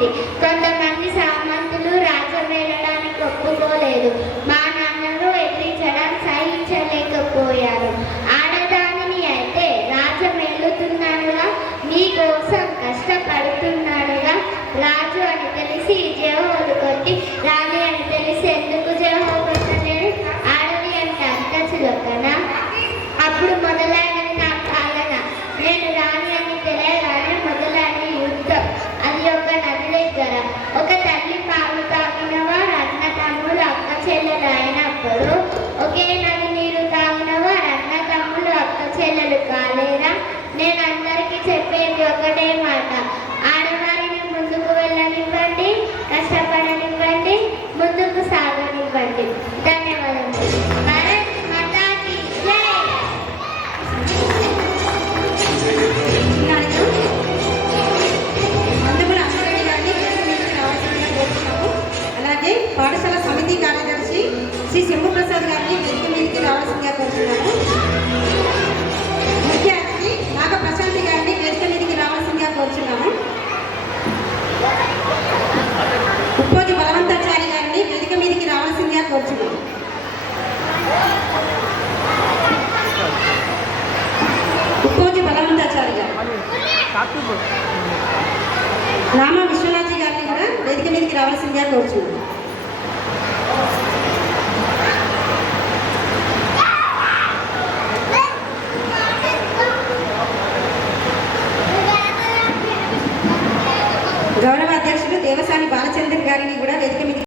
జరిగింది. కొంతమంది సామంతులు రాజ్యం వెళ్ళడానికి ఒప్పుకోలేదు. మా నాన్నను ఎదిరించడం సహించలేకపోయారు. ఆడదానిని అయితే రాజ్యం వెళ్తున్నానుగా, మీకోసం కష్టపడుతున్నానుగా, రాజు అని తెలిసి జయహోలు కొట్టి, రాణి అని తెలిసి ఎందుకు జయహో కొట్టలేరు? ఆడది అంటే అంత చులకనా? అప్పుడు మొదలైనది నా పాలన. నేను రాణి అని తెలియగానే మొదలైన యుద్ధం. అది ఒక నది దగ్గర. ఒక తల్లి పాలు తాగిన వారు అన్న తమ్ముడు అక్క చెల్లెలు అయినప్పుడు, ఒకే నది నీరు తాగిన వారు అన్న తమ్ముడు అక్క చెల్లెలు కాలేరా? నేను అందరికీ చెప్పేది ఒకటే మాట, ఆడవారిని ముందుకు వెళ్ళనివ్వండి, కష్టపడనివ్వండి, ముందుకు సాగనివ్వండి. ధన్యవాదములు. భారత్ మాతాకి జై. అలాగే పాఠశాల సమితి కార్యదర్శి శ్రీ శంభుప్రసాద్ గారిని వేదిక మీదకి రావాల్సిందిగా కోరుతున్నాను. ముఖ్య అతిథి నాగ ప్రశాంతి గారిని వేదిక మీదకి రావాల్సిందిగా కోరుతున్నాము. ఉప్పోజి బలవంతాచారి గారిని వేదిక మీదకి రావాల్సిందిగా కోరుతున్నాము. ఉప్పోజి బలవంతాచారి గారు, రామ విశ్వనాథ్ గారిని కూడా వేదిక మీదకి రావాల్సిందిగా కోరుతున్నాము. గౌరవ అధ్యక్షులు దేవసాని బాలచంద్ర గారిని కూడా